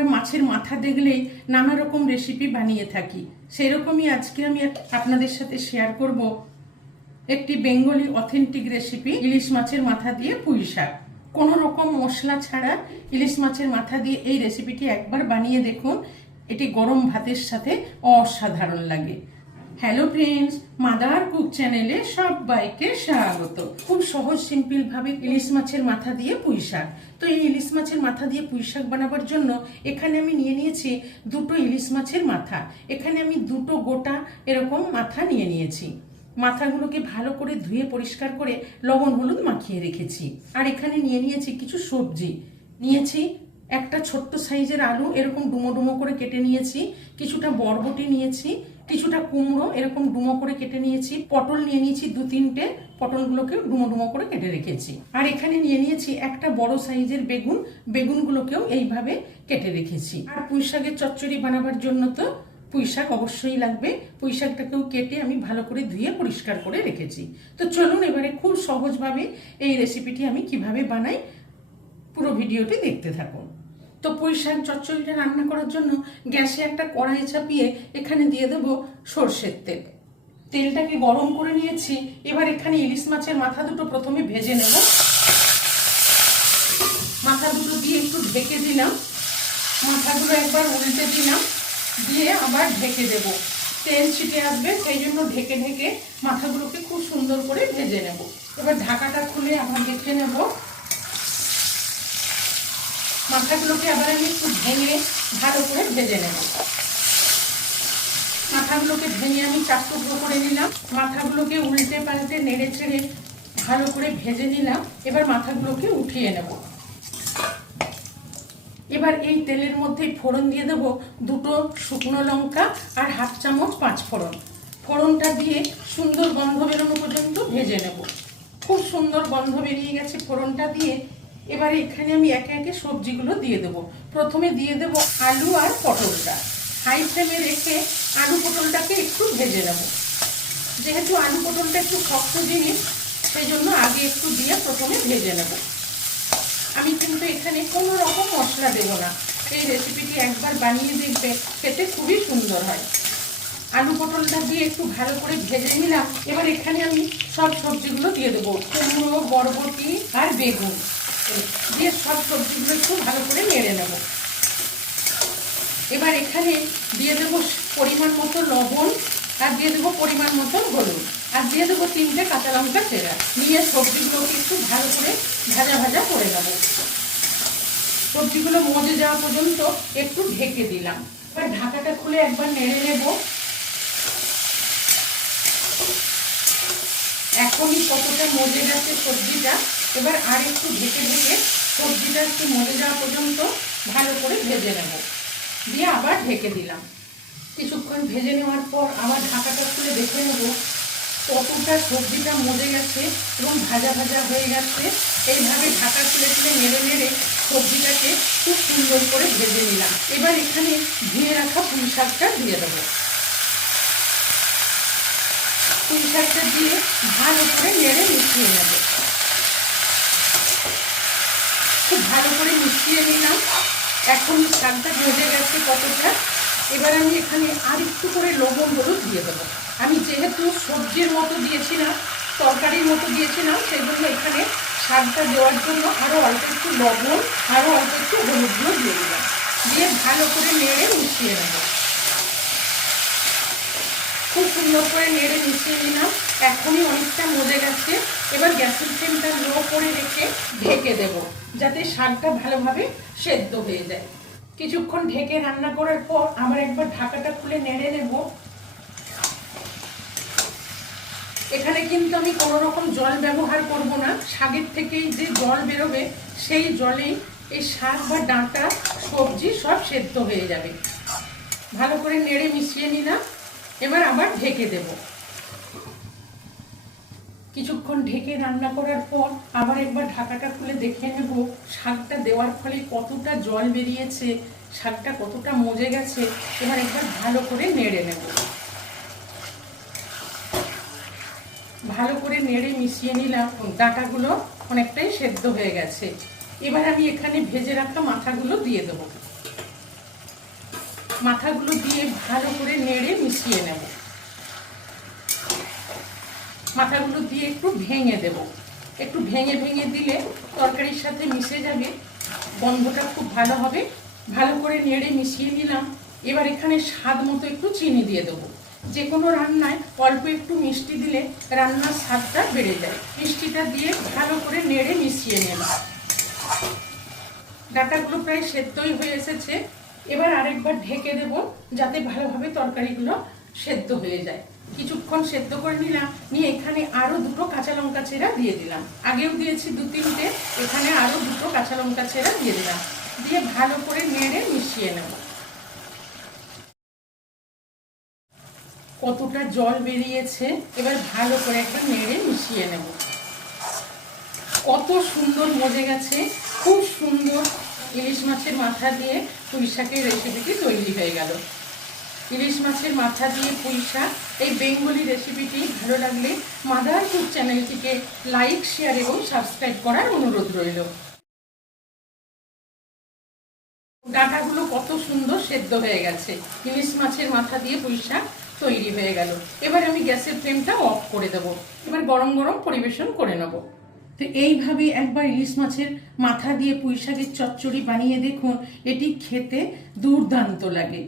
আমরা মাছের মাথা দেখলেই নানা রকম রেসিপি বানিয়ে থাকি। সেরকমই আজকে আমি আপনাদের সাথে শেয়ার করব একটি বেঙ্গলি অথেন্টিক রেসিপি, ইলিশ মাছের মাথা দিয়ে পুঁই শাক। কোনো রকম মশলা ছাড়া ইলিশ মাছের মাথা দিয়ে এই রেসিপিটি একবার বানিয়ে দেখুন, এটি গরম ভাতের সাথে অসাধারণ লাগে। হ্যালো ফ্রেন্ডস, মাদার কুক চ্যানেলে সবাইকে স্বাগত। খুব সহজ সিম্পল ভাবে ইলিশ মাছের মাথা দিয়ে পুঁই শাক। তো এই ইলিশ মাছের মাথা দিয়ে পুঁই শাক বানাবার জন্য এখানে আমি নিয়ে নিয়েছি দুটো ইলিশ মাছের মাথা। এখানে আমি দুটো গোটা এরকম মাথা নিয়ে নিয়েছি। মাথাগুলোকে ভালো করে ধুয়ে পরিষ্কার করে লবণ হলুদ মাখিয়ে রেখেছি। আর এখানে নিয়ে নিয়েছি কিছু সবজি। নিয়েছি একটা ছোট্ট সাইজের আলু এরকম ডুমো ডুমো করে কেটে নিয়েছি, কিছুটা বরবটি নিয়েছি, কিছুটা কুমড়ো এরকম ডুমো করে কেটে নিয়েছি, পটল নিয়ে নিয়েছি দু তিনটে, পটলগুলোকে ডুমো ডুমো করে কেটে রেখেছি। আর এখানে নিয়ে নিয়েছি একটা বড় সাইজের বেগুন, বেগুনগুলোকেও এইভাবে কেটে রেখেছি। আর পুঁই শাকের চচ্চড়ি বানাবার জন্য তো পুঁই শাক অবশ্যই লাগবে। পুঁই শাকটাকেও কেটে আমি ভালো করে ধুয়ে পরিষ্কার করে রেখেছি। তো চলুন এবারে খুব সহজভাবে এই রেসিপিটি আমি কিভাবে বানাই পুরো ভিডিওটি দেখতে থাকুন। তো পুঁই শাক চচ্চড়িটা রান্না করার জন্য গ্যাসে একটা কড়াই চাপিয়ে এখানে দিয়ে দেব সর্ষের তেল। তেলটাকে গরম করে নিয়েছি। এবার এখানে ইলিশ মাছের মাথা দুটো প্রথমে ভেজে নেব। মাথা দুটো দিয়ে একটু ঢেকে দিলাম, মাথাগুলো একবার উল্টে দিলাম, দিয়ে আবার ঢেকে দেব। তেল ছিটে আসবে, সেই জন্য ঢেকে ঢেকে মাথাগুলোকে খুব সুন্দর করে ভেজে নেব। এবার ঢাকাটা খুলে আবার দেখে নেব। মাথাগুলোকে আবার আমি একটু ভেঙে ভালো করে ভেজে নেব। মাথাগুলোকে ভেঙে আমি চার টুকরো করে নিলাম। মাথাগুলোকে উল্টে পাল্টে নেড়ে ছেড়ে ভালো করে ভেজে নিলাম। এবার মাথাগুলোকে উঠিয়ে নেব। এবার এই তেলের মধ্যে ফোড়ন দিয়ে দেব দুটো শুকনো লঙ্কা আর হাফ চামচ পাঁচ ফোড়ন। ফোড়নটা দিয়ে সুন্দর গন্ধ বেরোনো পর্যন্ত ভেজে নেব। খুব সুন্দর গন্ধ বেরিয়ে গেছে ফোড়নটা দিয়ে। এবারে এখানে আমি একে একে সবজিগুলো দিয়ে দেব। প্রথমে দিয়ে দেব আলু আর পটলটা। হাই ফ্লেমে রেখে আলু পটলটাকে একটু ভেজে নেব। যেহেতু আলু পটলটা একটু শক্ত জিনিস, সেই জন্য আগে একটু দিয়ে প্রথমে ভেজে নেব। আমি কিন্তু এখানে কোনো রকম মশলা দেব না। এই রেসিপিটি একবার বানিয়ে দেখবে, খেতে খুবই সুন্দর হয়। আলু পটলটা দিয়ে একটু ভালো করে ভেজে নিলাম। এবার এখানে আমি সব সবজিগুলো দিয়ে দেবো, কুমড়ো, বরবটি আর বেগুন দিয়ে সব সবজিগুলো একটু ভালো করে নেড়ে নেব। এবার এখানে দিয়ে দেবো পরিমাণ মতো লবণ, আর দিয়ে দেবো পরিমাণ মতো হলুদ, আর দিয়ে দেবো তিনটে কাঁচা লঙ্কা চেরা। নিয়ে সবজিগুলোকে একটু ভালো করে ভাজা ভাজা করে নেব। সবজিগুলো মজে যাওয়া পর্যন্ত একটু ঢেকে দিলাম। এবার ঢাকাটা খুলে একবার নেড়ে নেব। এখনই কতটা মজে গেছে সবজিটা। এবার আর একটু ঢেকে ঢেকে সবজিটা একটু মজে যাওয়া পর্যন্ত ভালো করে ভেজে নেব। দিয়ে আবার ঢেকে দিলাম। কিছুক্ষণ ভেজে নেওয়ার পর আবার ঢাকাটা খুলে দেখে নেব কতটা সবজিটা মজে গেছে এবং ভাজা ভাজা হয়ে গেছে। এইভাবে ঢাকা খুলে খুলে নেড়ে নেড়ে সবজিটাকে খুব সুন্দর করে ভেজে নিলাম। এবার এখানে ধুয়ে রাখা পুঁই শাকটা দিয়ে দেবো। পুঁই শাকটা দিয়ে ভালো করে নেড়ে মিশিয়ে নেব। খুব ভালো করে মিশিয়ে নিলাম। এখন শাকটা ভেজে গেছে কতটা। এবার আমি এখানে আর একটু করে লবণ হলুদ দিয়ে দেবো। আমি যেহেতু সবজির মতো দিয়েছিলাম, তরকারির মতো দিয়েছিলাম, সেজন্য এখানে শাকটা দেওয়ার জন্য আরও অল্প একটু লবণ, আরও অল্প একটু হলুদগুলো দিয়ে দিলাম। দিয়ে ভালো করে নেড়ে মিশিয়ে নেব। খুব সুন্দর করে নেড়ে মিশিয়ে নিলাম। এখনই অনেকটা মজে গেছে। এবার গ্যাসের ফ্লেমটা লো করে রেখে ঢেকে দেব, যাতে শাকটা ভালোভাবে সেদ্ধ হয়ে যায়। কিছুক্ষণ ঢেকে রান্না করার পর আবার একবার ঢাকাটা খুলে নেড়ে নেব। এখানে কিন্তু আমি কোনো রকম জল ব্যবহার করব না। শাকের থেকেই যে জল বেরোবে সেই জলেই এই শাক বা ডাঁটা সবজি সব সেদ্ধ হয়ে যাবে। ভালো করে নেড়ে মিশিয়ে নিলাম। এবার আবার ঢেকে দেব। কিছুক্ষণ ঢেকে রান্না করার পর আবার একবার ঢাকাটা খুলে দেখে নেব শাকটা দেওয়ার ফলে কতটা জল বেরিয়েছে, শাকটা কতটা মজে গেছে। এবার একবার ভালো করে নেড়ে নেব। ভালো করে নেড়ে মিশিয়ে নিলাম। ডাঁটাগুলো অনেকটাই সেদ্ধ হয়ে গেছে। এবার আমি এখানে ভেজে রাখা মাথাগুলো দিয়ে দেবো। মাথাগুলো দিয়ে ভালো করে নেড়ে মিশিয়ে নেব। মাথাগুলো দিয়ে একটু ভেঙে দেব। একটু ভেঙে ভেঙে দিলে তরকারির সাথে মিশে যাবে, গন্ধটা খুব ভালো হবে। ভালো করে নেড়ে মিশিয়ে নিলাম। এবার এখানে স্বাদ মতো একটু চিনি দিয়ে দেবো। যে কোনো রান্নায় অল্প একটু মিষ্টি দিলে রান্নার স্বাদটা বেড়ে যায়। মিষ্টিটা দিয়ে ভালো করে নেড়ে মিশিয়ে নিলাম। ডাঁটাগুলো প্রায় সেদ্ধই হয়ে এসেছে। এবার আরেকবার ঢেকে দেব, যাতে ভালোভাবে তরকারিগুলো সেদ্ধ হয়ে যায়। কিছুক্ষণ সেদ্ধ করে নিলাম, নিয়ে এখানে আরো দুটো কাঁচা লঙ্কা চেরা দিয়ে দিলাম। আগেও দিয়েছি 2-3টে, এখানে আরো দুটো কাঁচা লঙ্কা চেরা দিয়ে দিলাম। দিয়ে ভালো করে নেড়ে মিশিয়ে নেব। কতটা জল বেরিয়েছে, এবার ভালো করে একবার নেড়ে মিশিয়ে নেব। কত সুন্দর মজে গেছে, খুব সুন্দর ইলিশ মাছের মাথা দিয়ে পুঁই শাকের রেসিপিটি তৈরি হয়ে গেল। ইলিশ মাছের মাথা দিয়ে পুঁই শাক, এই বেঙ্গলি রেসিপিটি ভালো লাগলে মাদার ফুড চ্যানেলটিকে লাইক, শেয়ার এবং সাবস্ক্রাইব করার অনুরোধ রইল। ডাঁটাগুলো কত সুন্দর সেদ্ধ হয়ে গেছে। ইলিশ মাছের মাথা দিয়ে পুঁই শাক তৈরি হয়ে গেল। এবার আমি গ্যাসের ফ্লেমটা অফ করে দেব। এবার গরম গরম পরিবেশন করে নেব। তো এইভাবে একবার ইলিশ মাছের মাথা দিয়ে পুঁই শাকের চচ্চড়ি বানিয়ে দেখুন, এটি খেতে দুর্দান্ত লাগে।